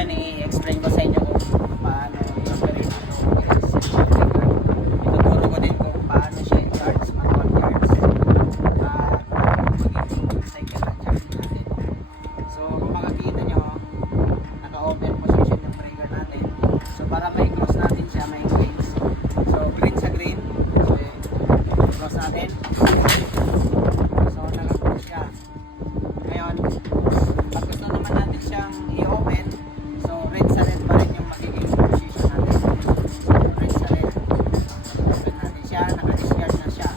ngayon i-explain ko sa inyo kung paano i-operate. Ituturo ko din kung paano siya i-charge, manual charge, magiging cycle na charge natin. So kung makikita nyo, naka-open position yung breaker natin. So para ma-close natin siya, may green. So green sa green, so close natin. So naka-close siya. Ngayon, pag gusto naman natin siyang i-open, so red sa red pa rin yung magiging position natin. So red sa red, open natin siya, naka-discharge na siya.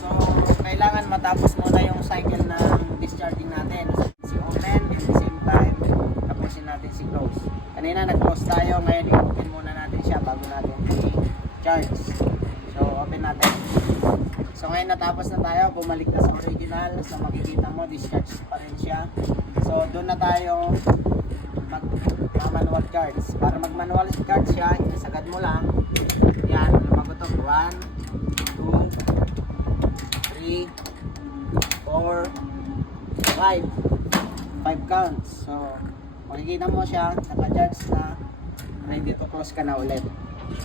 So kailangan matapos muna yung cycle ng discharging natin. Si open, at the same time tapusin natin si close. Kanina nag-close tayo, ngayon i-open muna natin siya bago natin i-charge. So open natin. So ngayon natapos na tayo, bumalik na sa original. So makikita mo, discharge pa rin siya. So doon na tayo mag-manual charge. Para mag-manual charge siya, isagad mo lang. Yan, lumagotok. 1, 2, 3, 4, 5. 5 counts. So makikita mo siya, naka-charge na, ready to close ka na ulit.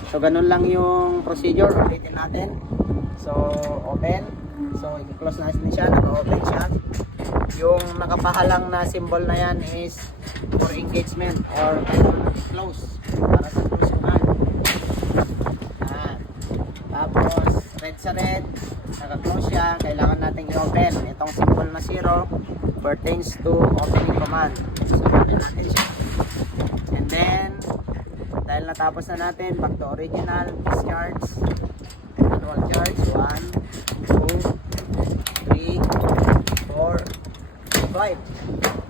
So ganun lang yung procedure, ulitin natin. So open, so i-close natin siya, naka-open siya. Yung nakapahalang na symbol na yan is for engagement or close, para sa close yung hand. Tapos red sa red, naka-close siya, kailangan natin i-open. Itong symbol na 0 pertains to opening command. So open natin siya. And then dahil natapos na natin, back to original, discharge, manual charge, 1, 2, 3, 4, 5.